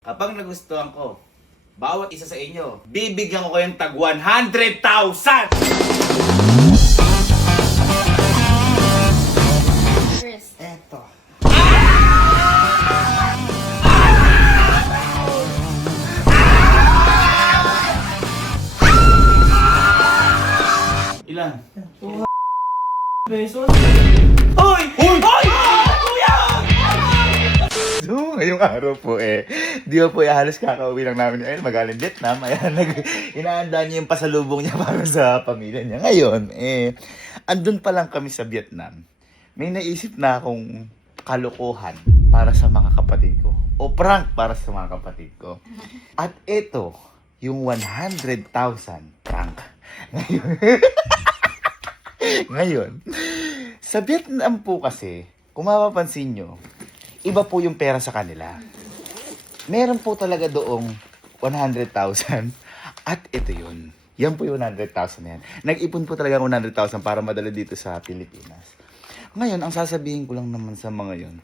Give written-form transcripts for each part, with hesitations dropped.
Kapag nagustuhan ko, bawat isa sa inyo, bibigyan ko kayong tag 100,000! Chris. Eto. Ilan? Pesos? Hoy! Hoy! Hoy! Kuya! So, ngayong araw po di ba po halos kakauwi lang namin ayun, magaling Vietnam. Ayan, inaanda niya yung pasalubong niya para sa pamilya niya. Ngayon, andun pa lang kami sa Vietnam. May naisip na akong kalokohan para sa mga kapatid ko. O prank para sa mga kapatid ko. At ito, yung 100,000 prank. Ngayon, sa Vietnam po kasi, kung mapapansin nyo, iba po yung pera sa kanila. Meron po talaga doong 100,000 at ito yun. Yan po yung 100,000 na yan. Nag-ipon po talaga ng 100,000 para madala dito sa Pilipinas. Ngayon, ang sasabihin ko lang naman sa mga yun,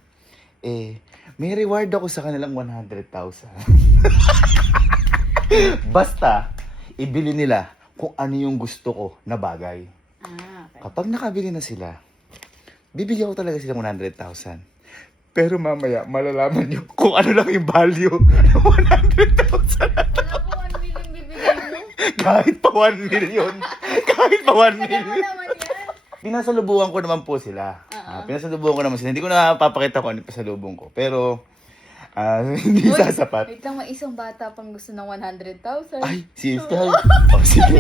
may reward ako sa kanilang 100,000. Basta, ibili nila kung ano yung gusto ko na bagay. Okay. Kapag nakabili na sila, bibigyan ko talaga sila 100,000. Pero mamaya, malalaman nyo kung ano lang yung value ng 100,000. Wala po 1 million bibigay mo. Kahit pa 1 million. Kahit pa 1 Kaya mo million. naman yan. Pinasalubuhan ko naman po sila. Pinasalubuhan ko naman sila. Hindi ko na papakita ko ano yung pasalubong ko. Pero, hindi Uy, sasapat. Wait lang, may isang bata pang gusto ng 100,000. Ay, si Sky. Oh, sige.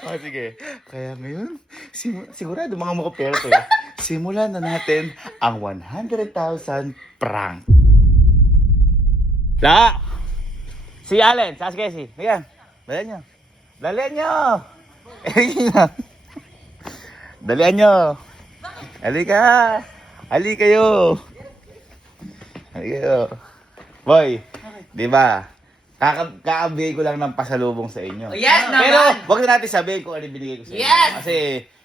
Oh, sige. Kaya ngayon, sigurado mga mukha pera to. Simulan na natin ang 100,000 prank. La! Si Allen, sa Casey. Ayan. Dalian nyo. Dalian nyo! Dalian nyo. Halika. Halika kayo. Halika kayo. Boy, di ba? Kakabigay ko lang ng pasalubong sa inyo. Yes naman! Pero, wag na natin sabihin kung ano yung binigay ko sa inyo. Yes! Kasi,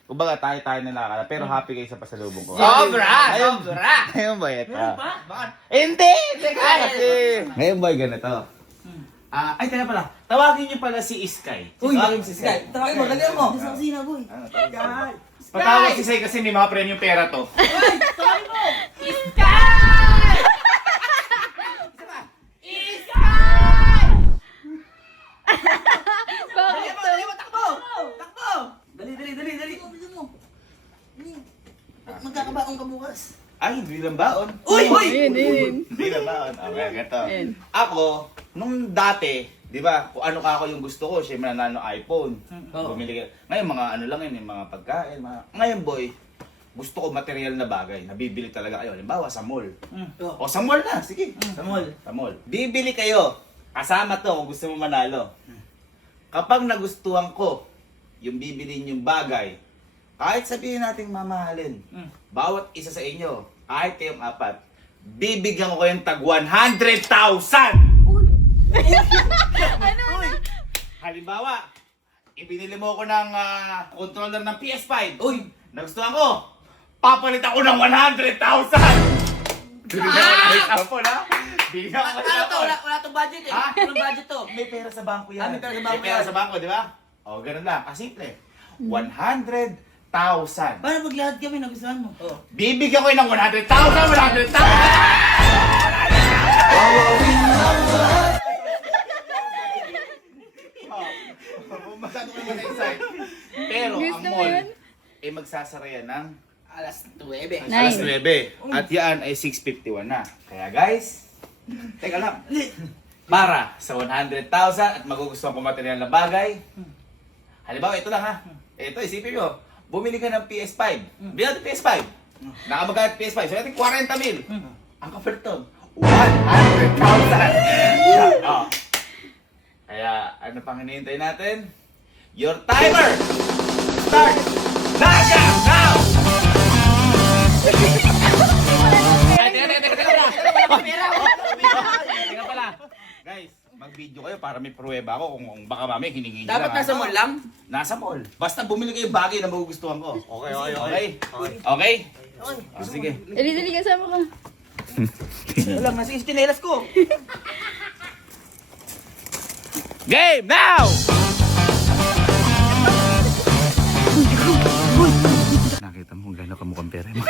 kumbaga tayo na nakakala. Pero happy kayo sa pasalubong ko. Sobra! Ngayon, Sobra! ngayon ba ito? Bakit? Hindi! Teka Ay, kasi. Ngayon ba ganito? Ay, teka pala. Tawagin niyo pala si Sky. Tawagin si Sky. Tawagin mo, dalihan mo! Sa kusina, boy. Patawag si Sky kasi may mga premium pera to. Bakit to? Takbo! Takbo! Dali! Dali mo! Magkakabaong ka bukas. Ay, hindi lang baon. Uy! Hindi lang baon. Okay, ganito. Ako, nung dati, di ba, kung ano ka ako yung gusto ko, siya mananalo iPhone. Bumili ka. Ngayon, mga ano lang yun, yung mga pagkain. Ngayon, boy, gusto ko material na bagay. Nabibili talaga kayo. Halimbawa, sa mall. O, sa mall na. Sige. Sa mall. Sa mall. Bibili kayo. Kasama to kung gusto mo manalo. Kapag nagustuhan ko yung bibilin yung bagay, kahit sabihin nating mamahalin, bawat isa sa inyo, kahit kayong apat, bibigyan ko kayong tag 100,000! Halimbawa, ibinili mo ako ng controller ng PS5. Uy! Nagustuhan ko, papalit ako ng 100,000! Bibigyan ko ng example, ha? Bibigyan ko ng Ano to? example. Wala tong budget eh. Ha? Walang budget to. May pera sa bangko yan. May pera sa bangko May pera yan. sa bangko, di ba? O, ganun lang. Kasimple. 100,000. Paano pag lahat kami nagustuhan mo? Oh. Bibigyan ko yun ng 100,000! 100,000! Masyado ko naman na-excite. Pero Gusto ang mo mall, yun? magsasara yan ng Alas 9. alas 9. At yan ay 6:51 na. Kaya guys, teka lang. Para sa 100,000 at magugustuhan ko material na bagay. Halimbawa, ito lang ha. Ito, isipin mo. Bumili ka ng PS5. Bili natin PS5. Nakamagkano PS5. So, natin 40 mil. Ang kaperton, 100,000. Oh. Kaya, ano pang hinihintay natin? Your timer! Start! Now! Ay, teka pala. Guys, mag-video kayo para may pruweba ako kung baka mami hiningi nyo Dapat lang, nasa ha? mall lang? Nasa mall. Basta bumili kayo bagay na magugustuhan ko. Okay? Okay? Okay? Okay? Oh, sige. Dali, kasama ka. Wala, nasa yung chinelas ko. Game now! Nakita mo kung gano'n ka mukhang pera mo.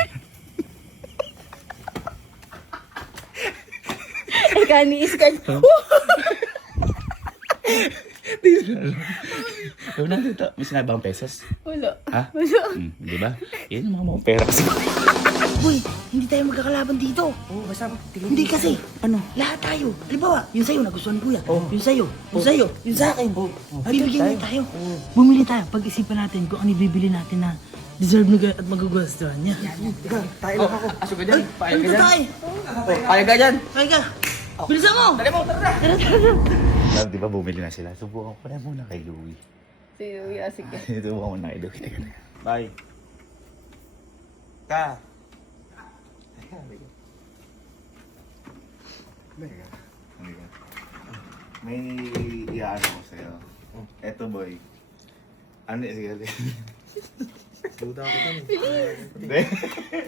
Kaniis ka. Wala dito. May sinabi bang pesos? Wala. Ha? Wala. Di ba? Yan yung mga mukhang pera kasi. Boy, hindi tayo magkakalaban dito. Oo, basta hindi kasi. Ano? Lahat tayo. Halimbawa, yung sa'yo nagustuhan ko yan. Yung sa'yo, yung sa'yo, yung sa akin. Bibigyan tayo. Bumili tayo. Pag-isipan natin kung ano ibibili natin na deserve na at magugustuhan niya. Ikaw, tayo lang ako. Aso ka dyan. Payag ka dyan. Payag ka dyan. Payag ka. Bilisan mo. Dali mo, tara. Love, di ba bumili na sila? Subukan ko na muna kay Louie. Si Uya, sige. Subukan ko na kay Louie. Teka na. Bye. Ka. May iaano ko sa'yo. Eto boy. Ano sige? Duda ako dyan. Hindi.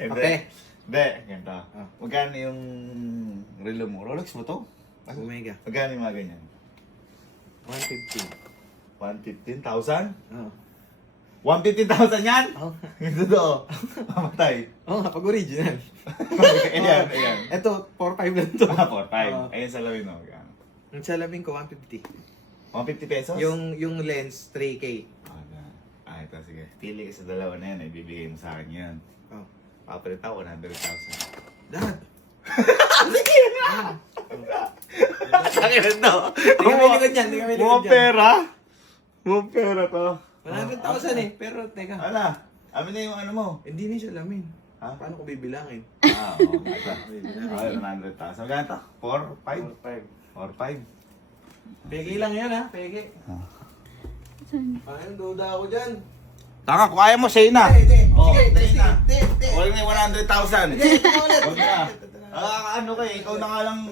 Okay. Hindi. Ganito. Magkano yung relo mo? Rolex mo to? Omega. Magkano yung mga ganyan? 150. 115,000? Oo. 115,000 yan? Oo. Ito to. Mamatay. Oo nga, pag original. Ayan, ayan. Ito, 4-5 lang to. 4-5. Ayun sa lawin mo. Magkano? Ang salamin ko, 150. 150 pesos? Yung lens, 3K. Ito, sige. Pili ka sa dalawa na yan. Ibibigay mo sa akin yan. Oh. Papalit ako, 100,000. Dad! Akin na to. Hindi kami likod yan, hindi kami likod Mga yan. pera. Mga pera to. 100,000 eh, pero teka. Ano? Amin na yung ano mo. Hindi na yung salamin. Ha? Paano ko bibilangin? Oo. Ito. Okay, 100,000. Magkano to? 4? 5? 4, 5. Pegi lang yan ha, pegi. Ayun, duda ako dyan. Taka, kung ayaw mo, sa'yo na. Oo. Huwag na yung 100,000. Huwag na. Ano kayo, ikaw na nga lang.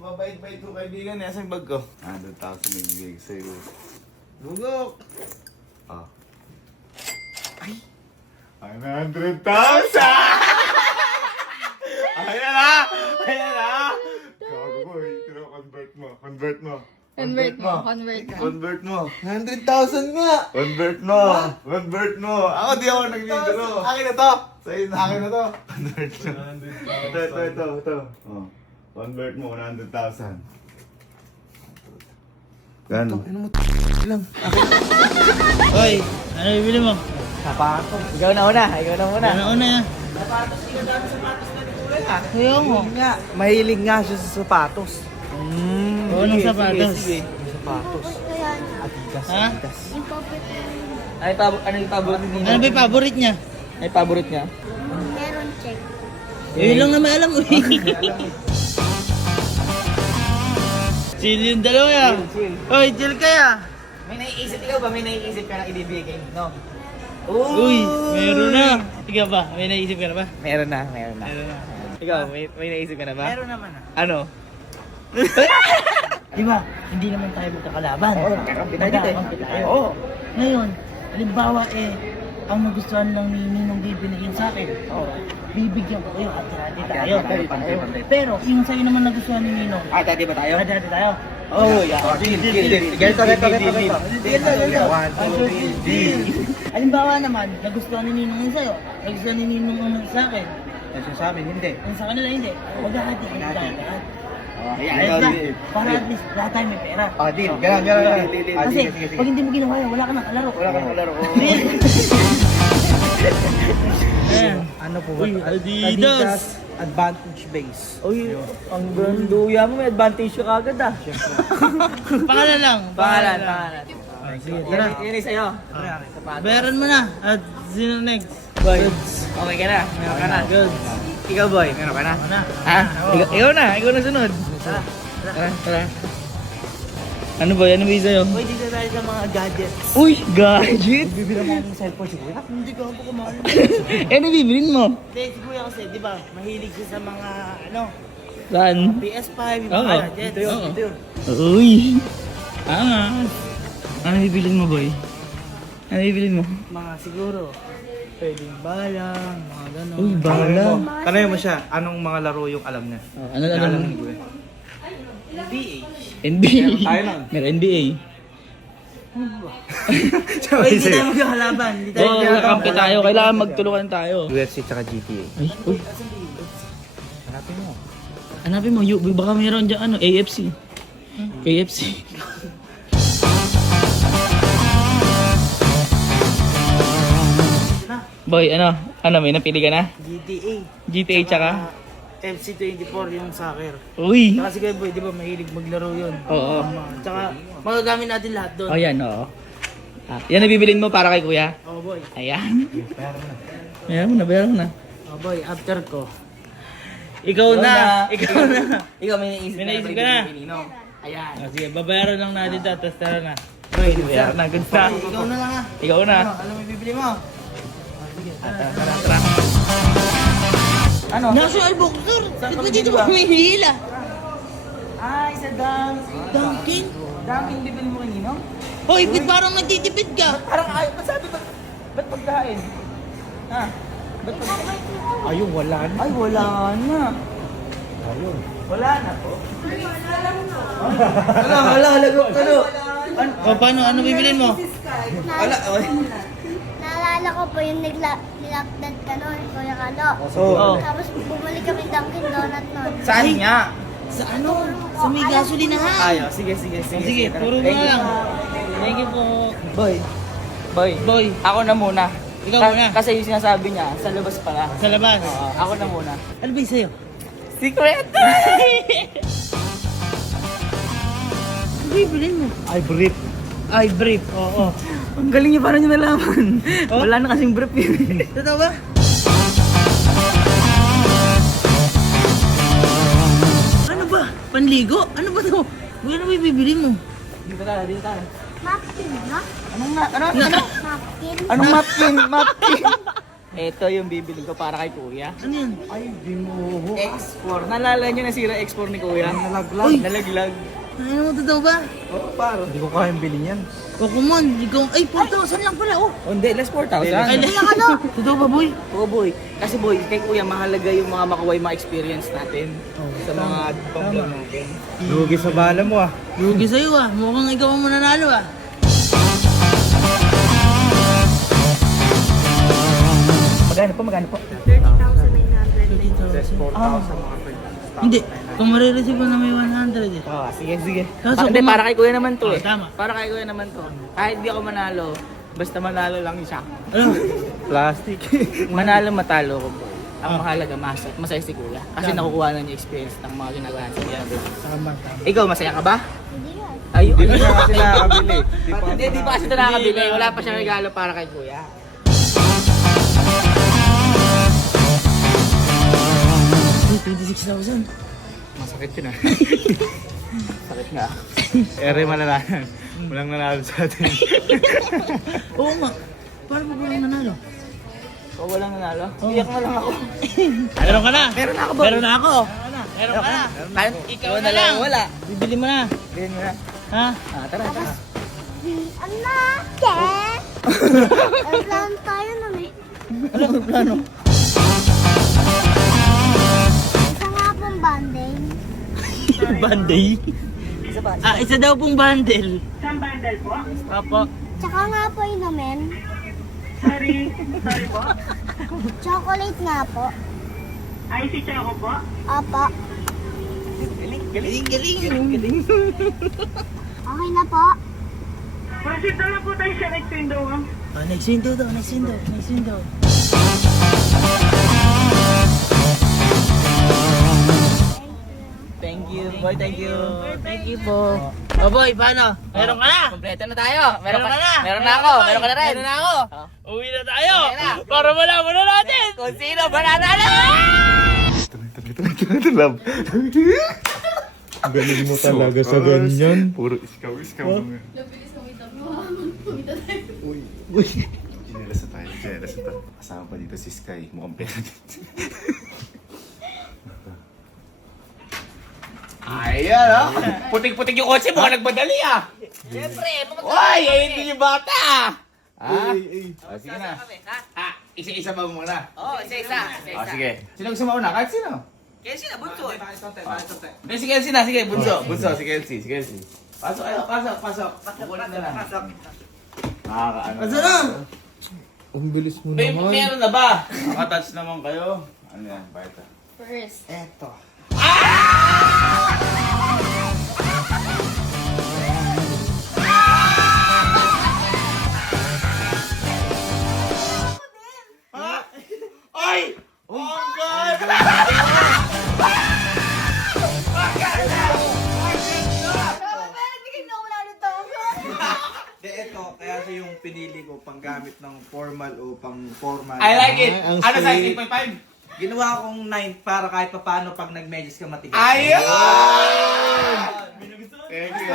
Mabait-bait ko kaibigan. Nasaan yung bag ko? 100,000 nagbibigay sa'yo. Bugok! Oh. Ay! 100,000! Ayan na! Ayan na! Gago boy, convert mo. Convert mo. Convert mo. Convert mo. Convert mo. 100,000 nga! Convert mo. Convert mo. Ako di ako nagbibiro. Akin na to! Sa'yo na. Akin na to. Convert mo. Ito. Oh. Convert mo, 100,000. Gano? Ano mo lang? Hoy, ano bibili mo? Sapatos. Ikaw na una, ikaw na una. Ano una yan? Sapatos, ikaw dami sapatos na nikulan ha. Kaya mo. Nga, mahilig nga siya sa sapatos. Oo, anong sapatos? Sige. Sapatos. Adidas. Ha? Adidas. Ano yung paborito niya? Ano ba yung favorite niya? Ay, paborito niya? Meron check. Yun lang naman alam ko eh. Chill yung dalawa ya. Chill. Hoy, chill kaya. May naiisip ikaw ba? May naiisip ka na ibibigay, no? Uy, meron na. Ikaw ba? May naisip ka na ba? Meron na. Meron na. Ikaw, may naisip ka na ba? Meron naman ah. Ano? Di ba? Hindi naman tayo magkakalaban. Oo, magkakampi tayo dito eh. Magkakampi tayo. Oo. Ngayon, halimbawa ang nagustuhan lang ni Ninong bibilihin sa akin. Oo. Bibigyan ko kayo at hati tayo. Pantay. Pero yung sa'yo naman nagustuhan ni Ninong, Dati ba tayo? hati tayo. Oh, yeah. Deal. Ganito. Halimbawa naman, nagustuhan ni Ninong yung sa'yo, nagustuhan ni Ninong ang sa akin. Kasi sa amin, hindi. Yung sa kanila hindi. Maghahati tayo lahat. Ayan, Para at least lahat tayo may pera. Deal. Ganun. Kasi pag hindi mo ginawa yan, wala ka nang kalaro. Wala kang kalaro. Ayan. Ano po Uy, Adidas. Advantage Base. Uy, ang branduya mo, may advantage ka agad ah. Pangalan lang. Pangalan. Sige, tara. Yan yung sa'yo. Bayaran mo na. At sino next? Boy. Okay ka na. Meron ka na. Good. Ikaw boy, meron ka na. Ako na. Ha? Ikaw na sunod. Tara. Ano ba? Ano ba yung sa'yo? Uy, dito tayo sa mga gadgets. Uy, gadget! Bibili mo ng cellphone si Kuya? Hindi ko ako kumahal. Ano bibilin mo? Hindi, si Kuya kasi, di ba, mahilig siya sa mga, Saan? PS5, yung Oo. mga gadgets. Oo. Dito yun. Uy! Angas! Ano bibilin mo, boy? Ano bibilin mo? Mga siguro, Pwedeng balang, mga gano'n. Uy, bala. Tanongin mo siya, anong mga laro yung alam niya? Ano na Alam lang? ni Kuya. NBA. Tayo nun. Meron NBA. Uy, hindi tayo magkakalaban. Hindi tayo Oo, kakampi tayo. Kailangan magtulungan tayo. UFC tsaka GTA. Ay, uy. Hanapin mo, baka meron dyan, ano, AFC. KFC. Boy, ano, may napili ka na? GTA. GTA tsaka? FC24 yung soccer. Uy! Tsaka si Kuya Boy, di ba mahilig maglaro yun? Oo. Tsaka magagamit natin lahat doon. Oh, yan, oo. Yan ang bibilin mo para kay kuya? Oh boy. Ayan. Bayaran mo na. Oh boy, after ko. Ikaw na. Ikaw na. Ikaw may naisip May naisip ka na? Ayan. Sige, babayaran lang natin ito, tapos tara na. Uy, bayaran na, good na. Ikaw na lang ha. Ikaw na. Ano may bibili mo? Tara. Ano? National boxer! Saan ka Ba't dito bibili ba? humihila? Ay, sa Dunkin. Dunkin? Dunkin bibili mo kanino? Hoy, ba't parang nagtitipid ka? Parang ayaw. Ba't sabi ba? Ba't pagkain? Ha? Ba't pagkain? Ayun, wala na. Ay, wala na. Ayun. Wala na po. Wala, lagot ka no. O, paano? Ano bibilin mo? Wala, oy. Naalala ko po yung nilakdad ka noon, Kuya Kalo. Oo. Tapos bumalik kami Dunkin Donut noon. Saan nga? Sa ano? Sa may gasolinahan. Ayaw, sige. Sige, puro mo na lang. Thank you po. Boy. Boy, Ako na muna. Ikaw muna. Kasi yung sinasabi niya, sa labas pala. sa labas. Ako na muna. Ano ba yung sa'yo? Secret! Ano bibilin mo? Ay, brief. Ay, brief. Oo. Ang galing niya, parang niyo nalaman. Wala na kasing brief yun. Totoo ba? Ano ba? Panligo? Ano ba to? Ano ba bibili mo? Dito tayo. Napkin, no? Anong na? Ano? Napkin. Anong mapkin? Ito yung bibili ko para kay Kuya. Ano yan? X4. Nalala niyo nasira X4 ni Kuya? Uy! Nalaglag. Ano mo, totoo ba? Oo, paro. Hindi ko kayang bilhin yan. O, come on. Ikaw, ay, 4,000 lang pala, oh. Oh, hindi, less 4,000. Ay, totoo ba, boy? Oo, boy. Kasi boy, kay Kuya mahalaga yung mga makuha mga experience natin sa mga pamblog natin. Lugi sa bala mo ah. Lugi sa'yo, ah. Mukhang ikaw ang mananalo, ah. Magkano po? 30,900. Hindi. Kung marireceive mo na may 100, eh. Oh, sige. Kaso Hindi, kung- para kay Kuya naman to eh. Tama. Para kay Kuya naman to. Kahit di ako manalo, basta manalo lang siya. Ano? Plastic. Manalo matalo ko boy. Ang mahalaga, masaya si Kuya. Kasi nakukuha na niya experience ng mga ginagawa niya. Tama. Ikaw, masaya ka ba? Hindi yan. Ayun. Hindi pa kasi nakakabili. Hindi pa kasi ito nakakabili. Wala pa siyang regalo para kay Kuya. Uy, 26,000. Masakit yun ah. Sakit nga. Ere malalaman. Walang nanalo sa atin. Oo nga. Paano mo ba nanalo? O walang nanalo? Iyak na lang ako. Meron ka na. Meron na ako boy. Meron na ako. Meron ka na. Kahit Ikaw na lang. Wala. Bibili mo na. Bilhin mo na. Ha? Tara. Ano? Ke? Ang plan tayo nun eh. Ano ang plano? Isa nga pong banding. Banday? Isa ba? Isa daw pong bundle. Saan bundle po? Opo. Tsaka nga po inumin. Sorry po? Chocolate nga po. Icy Choco po. Opo. Galing. Okay na po. Proceed na lang po tayo sa next window. Next window. Thank you, boy. Thank you. Thank you po. Oh boy, paano? Meron ka na? Kompleto na tayo. Meron ka na? Meron na ako. Meron ka na rin. Meron na ako. Uwi na tayo. Okay na. Para malaman na natin. Kung sino mananalo! Ito, love. Ang galing mo talaga sa ganyan. Puro iskaw mo. Uy. Chinelas na tayo. Kasama pa dito si Sky. Mukhang pera dito. Ayan oh. Putik-putik yung kotse mo, nagmadali ah. Siyempre, Uy, ayun din yung bata. Ah? Sige na. ha? Ah, isa-isa ba muna? Oo, isa-isa. Oh, sige. Sino gusto mauna? Kahit sino. Kelsey na, bunso eh. Hindi, si Kelsey na. Sige, bunso. Bunso, si Kelsey. Si Kelsey. Pasok, ayo, pasok. Kukunin na lang. Nakakaano. Asa na? Ang bilis mo May naman. meron na ba? Nakatouch naman kayo. Ano yan? Bakit? First. Eto. Ay! Oh my God! De, ito, kaya siya yung pinili ko pang gamit ng formal o pang formal. I like it. Ay, ang Ano size? sweet. 8.5? Ginawa kong 9 para kahit paano pag nag-medyas ka matigas. Ayun! Thank you. Thank you.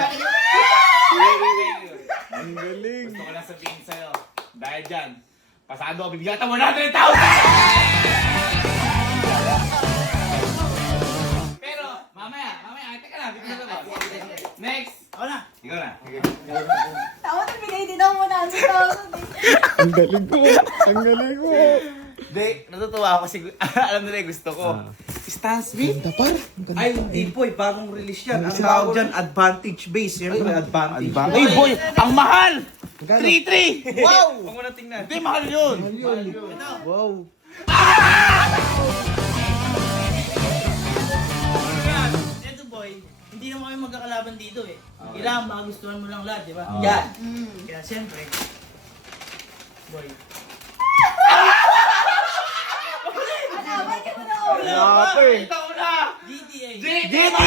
Ang galing. Gusto ko lang sabihin sa'yo. Dahil dyan, pasado ako, bibigyan mo 100,000! Pero, mamaya, teka lang, bibigyan ko ba? Next! Ako na! Ikaw na. Tawag na bigay din ako muna. Ang galing ko. Ang galing ko. Hindi, natutuwa ako kasi alam nila yung gusto ko. Stan Smith? Ganda par. Ang ganda. Ay, hindi po, bagong release yan. Ang tawag dyan, advantage base. Siyempre, advantage. Ay boy, ang mahal! 3-3! Wow! Huwag mo na tingnan. Hindi, mahal yun! Wow. Eto boy, hindi naman kami magkakalaban dito eh. Kailangan magustuhan mo lang lahat, di ba? Okay. Yan. Kaya siyempre, boy. Ito na! GTA. GTA!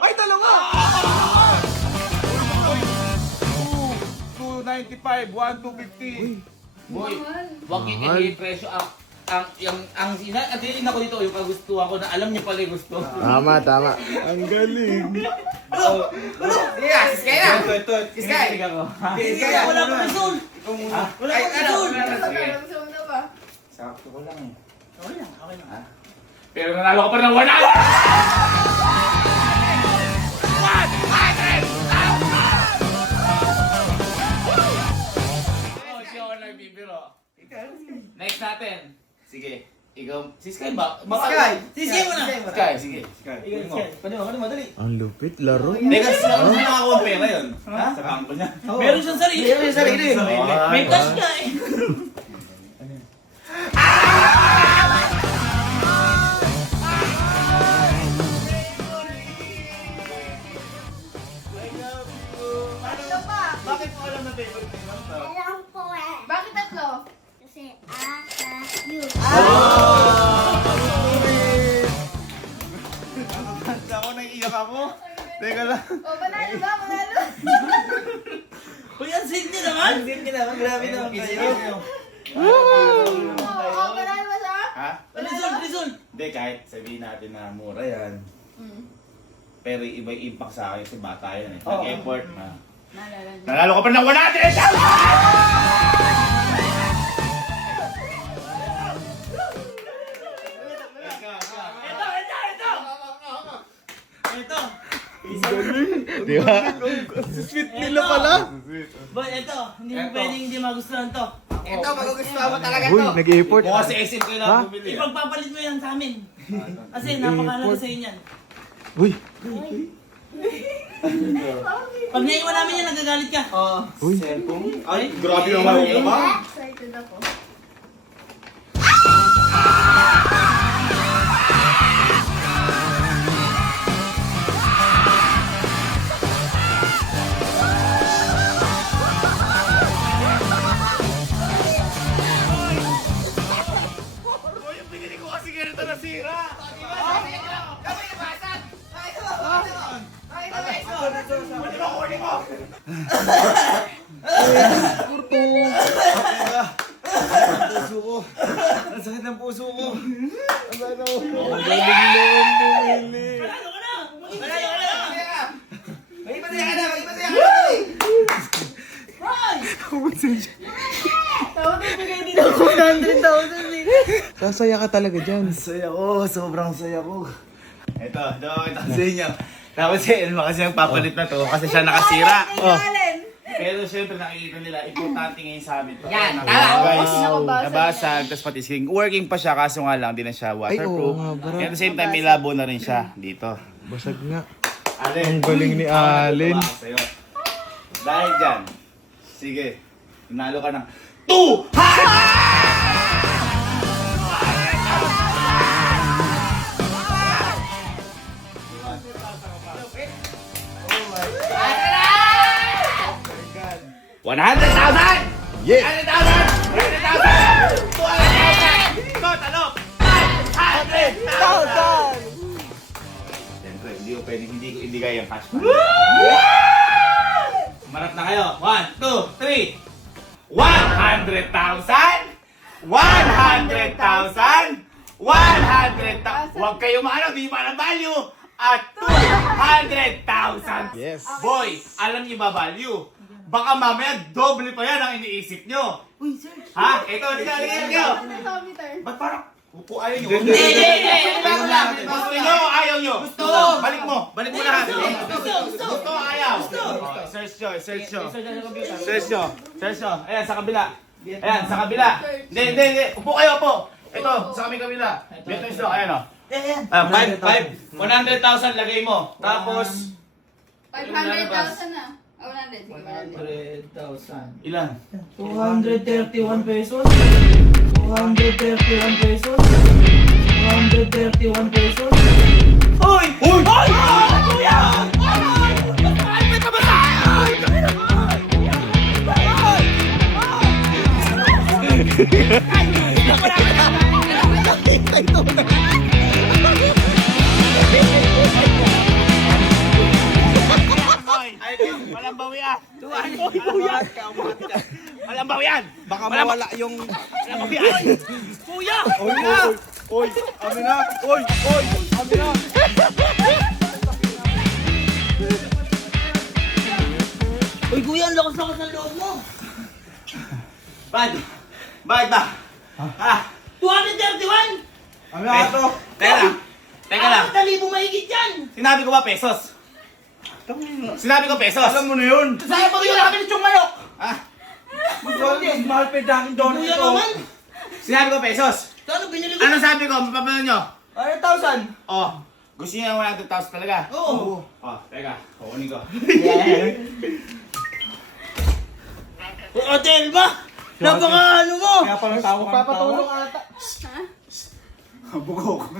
Ay, dalawa! 295, 1,250. Boy, wag yung kasi presyo ang ina ko dito yung kagustuhan ko na alam niyo pala yung gusto. Tama, tama. Ang galing. Yes, kaya na. Ito. Kiskay. Kaya wala pa result. Wala pa result. Sakto ko lang eh. Okay lang. Pero nanalo ka pa ng 100! Next natin. Sige. Ikaw, si Sky ba? Sisay mo na. Sky, sige. Pwede mo, madali. Ang lupit, laro. Teka, saan nakakuha ang pera yun? Ha? Sa bangko niya. Meron siyang sarili. Meron siyang sarili. May cash nga eh. Alam ko eh. Bakit tatlo? Kasi you. Ako naiiyak ako. Teka lang. O, panalo ba? Panalo? Uy, ang sweet niya naman. Grabe naman kayo. O, panalo ba siya? Ha? Result. Hindi, kahit sabihin natin na mura yan. Pero iba yung impact sa akin kasi bata yan eh. Nag-effort na. Nanalo ka pa ng 100! Ito. Di ba? Sweet nila pala. Boy, ito. Hindi mo pwedeng hindi magustuhan to. Ito, magugustuhan mo talaga Uy, nag-effort. Bukas si SM ko lang bumili. Ipagpapalit mo yan sa amin. Kasi napakalaga sa inyo yan. Uy. Pag naiwan namin yan, nagagalit ka. Uy. Ay, grabe naman ako ba? Excited ako. Pinili ko kasi ganito nasira. Puso ko. Ang sakit ng puso ko. Ang galing naman bumili. Panalo ka na! Panalo ka na! Magipasaya ka na! Tawag na bigay din ako 100,000 eh. Sasaya ka talaga dyan. Saya ko, sobrang saya ko. Ito sa inyo. Tapos si Elma kasi ang papalit na to kasi siya nakasira. Allen! Pero syempre nakikita nila, importante ngayon sa amin. Yan, Nakita tama. mo, guys, Nababasag nabasag, tapos pati working pa siya, kaso nga lang, di na siya waterproof. And at the same time, may labo na rin siya dito. Basag nga. Alin. Ang galing ni Alin. Ako sa'yo. Dahil dyan, sige, nanalo ka ng 2! $100,000! Yes! 100,000! 100,000! 200,000! Ito, talop! 100,000! Siyempre, hindi ko pwede, hindi kaya yung cash pa. Marap na kayo. 1, 2, 3. 100,000! 100,000! 100,000! Huwag kayo maano, di ba na value? At 200,000! Yes. Boy, alam niyo ba value? Baka mamaya doble pa yan ang iniisip nyo. Uy, sir. Ha? Ito, nyo. Kilometer. Ba't parang upo ayaw nyo? Hindi. Gusto nyo o ayaw nyo? Gusto! Balik mo lahat. Gusto, ayaw. Oh, search nyo. Ayan, sa kabila. Hindi. Upo kayo, upo. Ito, sa kaming kabila. Dito yung stock, ayan o. Ayan. 100,000 lagay mo. Tapos, 500,000 na. 100. Sige, 100,000. ilan? 231 pesos. 231 pesos. 231 pesos. Uy! Uy! Kuya! Walang bawian! Walang bawian! Baka mawala yung... Walang bawian! Kuya! Oy, oy, oy, amin na. Oy, oy, amin na. Uy, kuya, ang lakas-lakas ng loob mo. Bakit ba? Ha? 231! Amin na ito. Teka lang. 1,000 mahigit yan! Sinabi ko ba pesos? Sinabi ko pesos. Alam mo na yun. Saan pa kayo nakabili yung manok? Ah, Mahal pa yung Dunkin' Donuts Kuya ito. naman! sinabi ko pesos. Kano binili ko? Ano sabi ko? Mapapanood nyo? 100,000! Oh, gusto niyo yung 100,000 talaga? Oo. Oh, teka. Kukunin ko. Ate Elma! Napaka ano mo! Kaya pala tawag ang Papatulong tawag. ata. Bugok.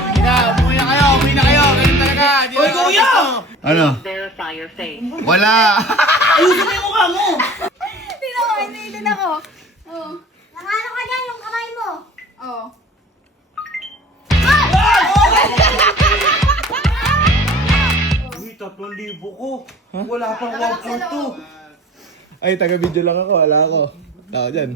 Umuwi na kayo. Ganun talaga. Hoy, kuya! Ano? Verify your face. Wala. Ayusin mo yung mukha mo! Tingnan ko, iniitin ako. Oo. Nakano ka dyan yung kamay mo? Oo. Uy, 3,000 ko. Wala pang Nakalak sa 1,2. loob. Ay, taga-video lang ako. Wala ako. Ako dyan.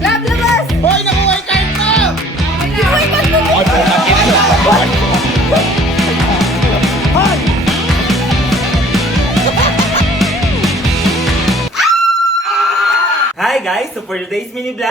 Lab, labas! Hoy, nakuha yung card mo! Uy, ba't mo? Hi guys! So for today's mini vlog,